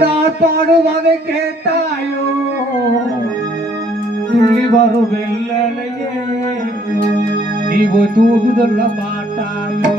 நான் பாடுவதை கேட்டாயோ துள்ளி வரும் வெள்ளலையே நீ தூது சொல்ல மாட்டாயோ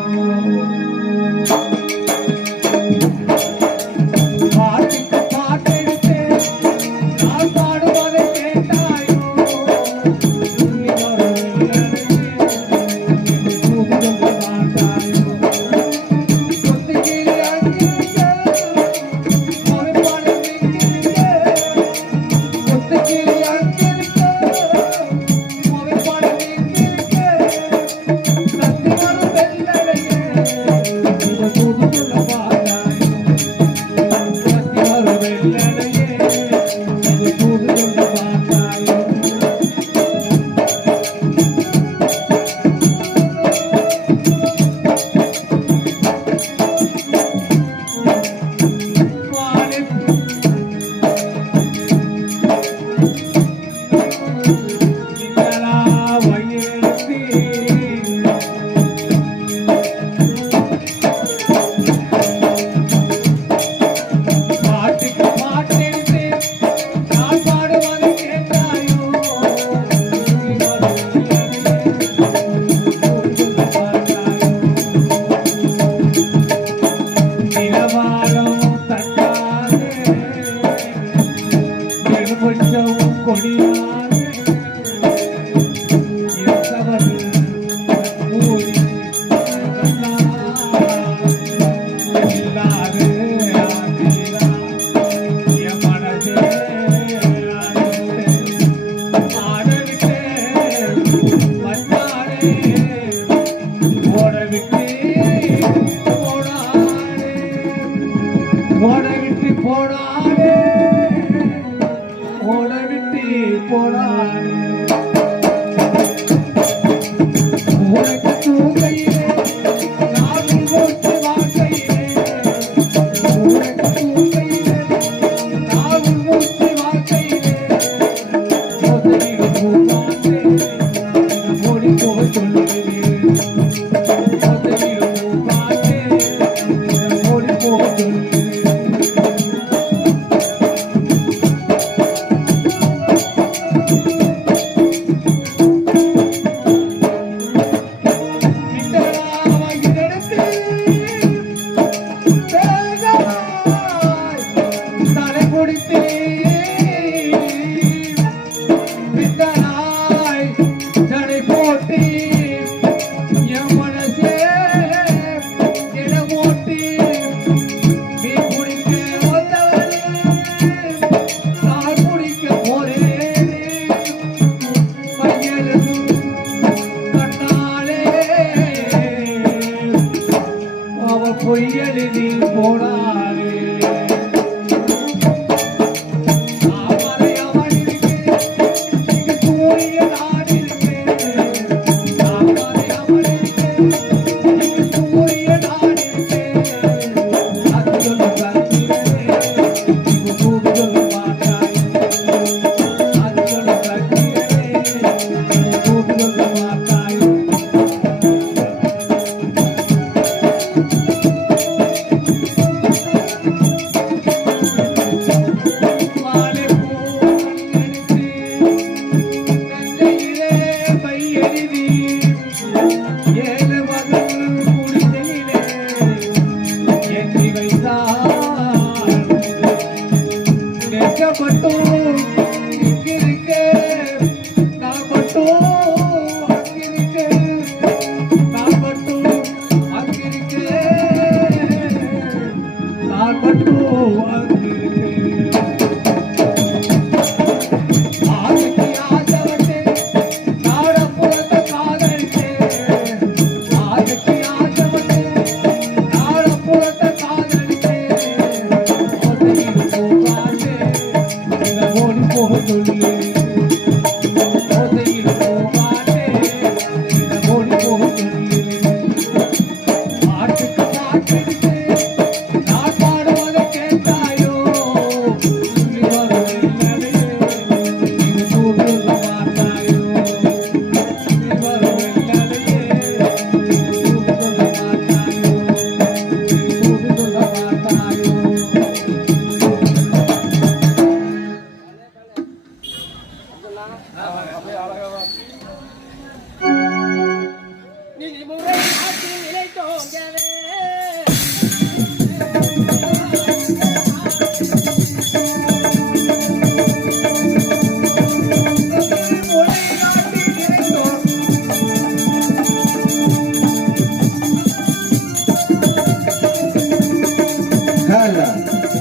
ஹலோ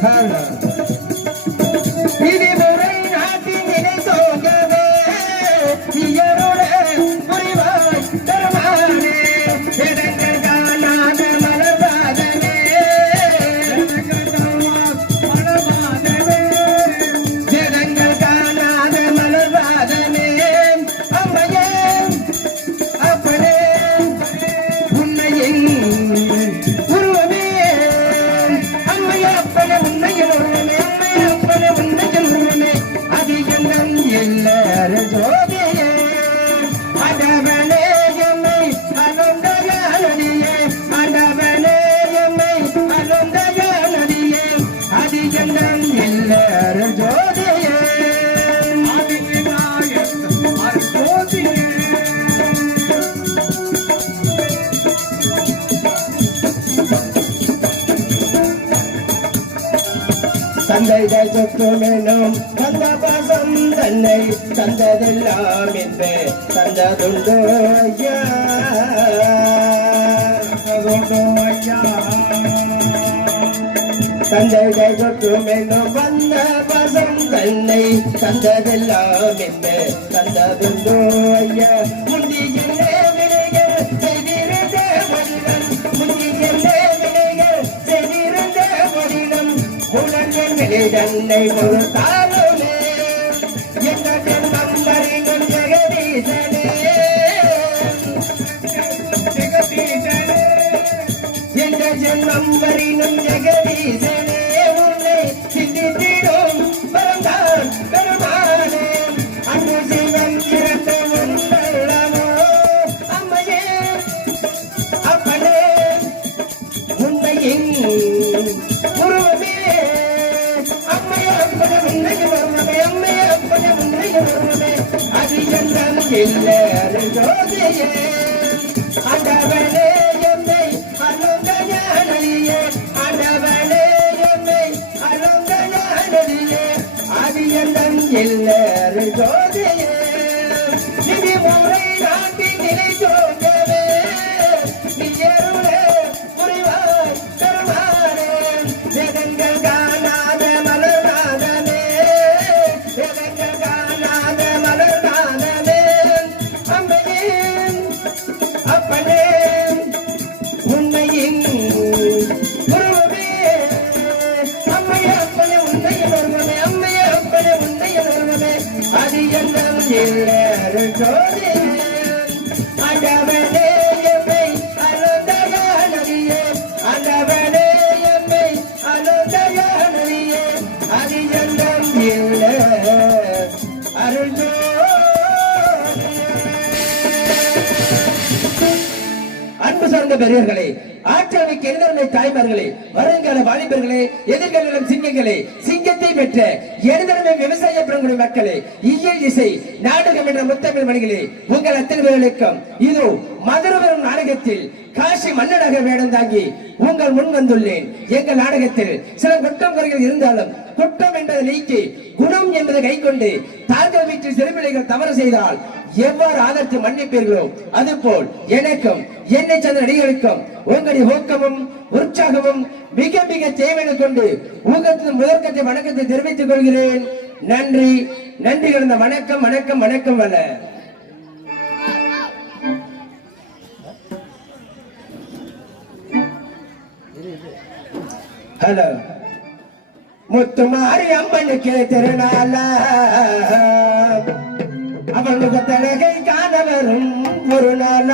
ஹலோ இது முறை நாட்டினை தோங்கவே இயருட புரிவாய் பெருமானே எதங்கள் காணாத மலர்வாதனே மலர்வாதனே எதங்கள் காணாத மலர்வாதனே அம்மையே அப்பனே உன்னையின் உருவமே அம்மையே அப்பனே உன்னையின் உருவமே அம்மையே அப்பனே உன்னையின் உருவமே அதிகம் எல்லாரும் ஜோதியே அடவனே எம்மை அலந்த நதியே அடவனே எம்மை அலந்த நதியே அதிகம் எல்லாரும் ஜோதியே தந்தைகள் சொத்துமெனும் தந்த பாசம் தன்னை தந்ததெல்லாம் என்று தந்ததுண்டோ ஐயா தந்தைகள் சொத்துமெனும் வந்த பாசம் தன்னை தந்ததெல்லாம் என்று தந்ததுண்டோ ஐயா முந்தியிலே வினைகள் செய்திருந்த மனிதன் முந்தியிலே வினைகள் செய்திருந்த மனிதன் உலகங்களே தன்னை ஒரு தாளுமே எங்கள் ஜென்மம் வரினும் ஜெகதீசனே எங்கள் ஜென்மம் வரினும் ஜெகதீசனே உன்னை சிந்தித்திடும் பரந்தான் பெருமானே அன்பு சிவன் சிறந்த உண்டல்லமோ அம்மையே அப்பனே உண்மையின் உருவமே அம்மையே அப்பனே உன்னையின் உருவமே அம்மையே அப்பனே உன்னையின் உருவமே அதிகம் எல்லாரும் ஜோதியே ஆண்டவனே எம்மை அலந்த ஞானியே ஆண்டவனே எம்மை அலந்த ஞானியே அதிகம் எல்லாரும் ஜோதியே நிதி முறை நாட்டி நிலை தோங்கவே நீயருளே புரிவாய் பெருமானே வேதங்கள் காணாத மலர்நாதனே வேதங்கள் காணாத மலர்நாதனே அம்மையே அப்பனே உன்னையின் உருவமே அம்மையே அப்பனே உன்னையின் உருவமே அம்மையே அப்பனே உன்னையின் உருவமே அதிகம் எல்லாரும் ஜோதியே ஆண்டவனே எம்மை அலந்த நதியே ஆண்டவனே எம்மை அலந்த நதியே அதிகம் எல்லா அருள் அன்பு சார்ந்த பெரியவர்களே ஆற்றலை கெழுதலை தாய்மார்களே வருங்கால வாலிபர்களே எதிர்காலம் சிங்கங்களே சிங்கத்தை பெற்ற எழுதலை விவசாய பெருங்குடி மக்களே இயல் இசை நாடகம் என்ற முத்தமிழ் மணிகளே உங்கள் அத்தனை பேர்களுக்கும் இதோ மதுரவரும் நாடகத்தில் காசி மன்னனாக வேடம் தாங்கி உங்கள் முன் வந்துள்ளேன். எங்கள் நாடகத்தில் சில குற்றம் குறைகள் இருந்தாலும் குற்றம் என்பதை நீக்கி குணம் என்பதை கை கொண்டு தாங்கள் வீட்டில் சிறுபிள்ளைகள் தவறு செய்தால் எவ்வாறு ஆதரித்து மன்னிப்பீர்களோ அதுபோல் எனக்கும் என்னை சார்ந்த நடிகர்களுக்கும் உங்களுடைய ஊக்கமும் உற்சாகமும் மிக மிக தேவையான கொண்டு ஊக்கத்தின் முதற்கத்தை வணக்கத்தை தெரிவித்துக் கொள்கிறேன். நன்றி நன்றி கலந்த வணக்கம் வணக்கம் வணக்கம் வல்ல ஹலோ முத்துமாரி அம்மனுக்கு திருநாள அவள் முகத்தழகை காண வரும் ஒரு நாள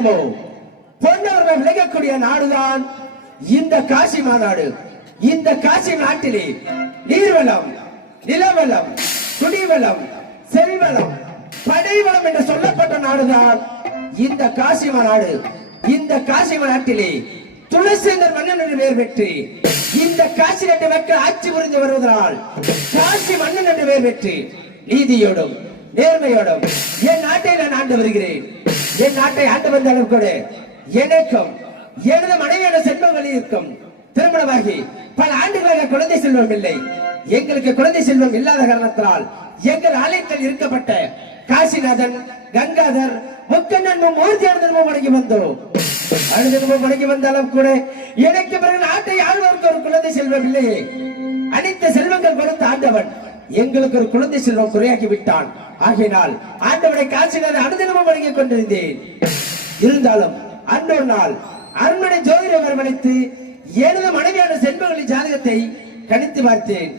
இடமோ பொன்னவர்கள் விளையக்கூடிய நாடுதான் இந்த காசி மாநாடு. இந்த காசி நாட்டிலே நீர்வளம், நிலவளம், குடிவளம், செல்வளம், படைவளம் என்று சொல்லப்பட்ட நாடுதான் இந்த காசி மாநாடு. இந்த காசி மாநாட்டிலே துளசேந்தர் மன்னன் என்று பெயர் பெற்று இந்த காசி நாட்டு மக்கள் ஆட்சி புரிந்து வருவதனால் காசி மன்னன் என்று பெயர் பெற்று நீதியோடும் நேர்மையோடும் என் நாட்டை நான் ஆண்டு வருகிறேன். என் நாட்டை ஆண்டு வந்தாலும் கூட எனக்கும் எனது மனைவியான செல்வங்கள் இருக்கும். திருமணமாகி பல ஆண்டுகளாக குழந்தை செல்வம் இல்லை. எங்களுக்கு குழந்தை செல்வம் இல்லாத காரணத்தினால் எங்கள் ஆலயத்தில் இருக்கப்பட்ட காசிநாதன், கங்காதர், முக்கண்ணன் மூர்த்தியானந்தன் வணங்கி வந்தோம். அனுதினமும் வணங்கி வந்தாலும் கூட எனக்கு பிறகு நாட்டை ஆழ்வதற்கு ஒரு குழந்தை செல்வம் இல்லையே. அனைத்து செல்வங்கள் கொடுத்த ஆண்டவன் எங்களுக்கு ஒரு குழந்தை செல்வம் குறையாக்கி விட்டான். ஆகையினால் ஆண்டவனை காசிநாதன் அனுதினமும் வணங்கிக் கொண்டிருந்தேன். இருந்தாலும் அன்றொரு நாள் அரண்மனை ஜோதிடம் வரவழைத்து எனது மனைவியான செல்வங்களின் ஜாதகத்தை கணித்து பார்த்தேன்.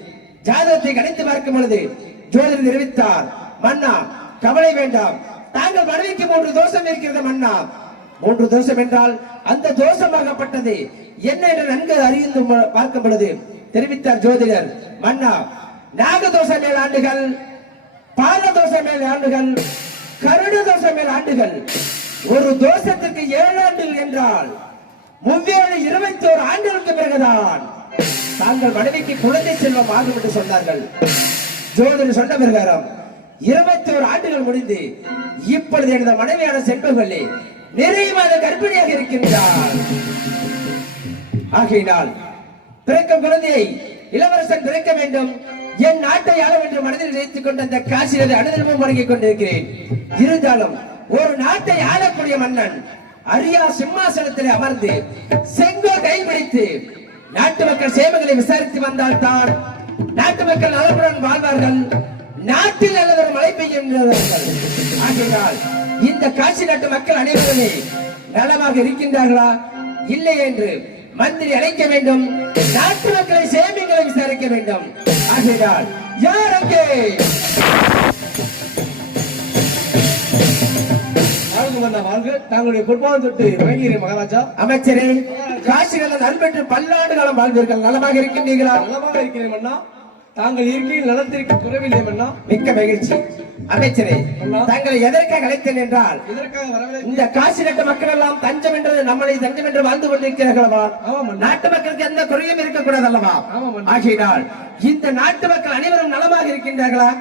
ஜாதகத்தை கணித்து பார்க்கும் பொழுது ஜோதிடர் தெரிவித்தார், மன்னா கவலை வேண்டாம், தாங்கள் மனைவிக்கு 3 தோஷம் இருக்கிறது மன்னா. 3 தோஷம் என்றால் அந்த தோஷமாகப்பட்டது என்ன என்று நன்கு அறிந்து பார்க்கும் பொழுது தெரிவித்தார் ஜோதிடர், மன்னா நாகதோஷம் 7 ஆண்டுகள், பாலதோஷம் 7 ஆண்டுகள், கருட தோஷம் 7 ஆண்டுகள், ஒரு தோஷத்துக்கு 7 ஆண்டுகள் என்றால் 21 ஆண்டுகளுக்கு பிறகுதான் தாங்கள் மனைவிக்கு குழந்தை செல்வம் ஆகும் என்று சொன்னார்கள். ஜோதிடர் சொன்ன பிரகாரம் 21 ஆண்டுகள் முடிந்து இப்பொழுது எனது மனைவியான செல்வங்களே நிறைவான கர்ப்பிணியாக இருக்கின்றார். ஆகையினால் பிறக்கும் குழந்தையை இளவரசன் பிறக்க வேண்டும், என் நாட்டை ஆள வேண்டும் மனதில் நினைத்துக் கொண்டு அந்த காசியை அனுதினமும் வணங்கிக் கொண்டிருக்கிறேன். இருந்தாலும் ஒரு நாட்டை ஆளக்கூடிய மன்னன் அரியா சிம்மாசனத்தில் அமர்ந்து செங்கோ கைப்பிடித்து நாட்டு மக்கள் சேவைகளை விசாரித்து வந்தால் தான் நாட்டு மக்கள் நலமுடன் வாழ்வார்கள், நாட்டில் நல்லதொரு மழை பெய்கின்றார்கள். ஆகையால் இந்த காசி நாட்டு மக்கள் அனைவருமே நலமாக இருக்கின்றார்களா இல்லை என்று மந்திரி அழைக்க வேண்டும், நாட்டு மக்களை சேவைகளை விசாரிக்க வேண்டும். ஆகையால் யார் அங்கே? தாங்களுடைய பொறுப்பான தொட்டு வழங்குகிறேன் மகாராஜா. அமைச்சரே, காசிநாதன் அன்பெற்று பல்லாண்டு காலம் வாழ்வீர்கள், நலமாக இருக்கின்றீர்களா? நலமாக இருக்கிறேன் மன்னா. தாங்கள் இருக்கையில் நலத்திற்கு குறைவில்லை மன்னா. மிக்க மகிழ்ச்சி. அமைச்சரே, தாங்களை எதற்காக அழைத்தேன் என்றால், இந்த காசி நாட்டு மக்கள் எல்லாம் தஞ்சம் என்று நம்மளை தஞ்சம் என்று வாழ்ந்து கொண்டிருக்கிறார்களவா? நாட்டு மக்களுக்கு எந்த குறையும் இருக்கக்கூடாது அல்லவா? ஆகையினால் இந்த நாட்டு மக்கள் அனைவரும் நலமாக இருக்கின்றார்களா?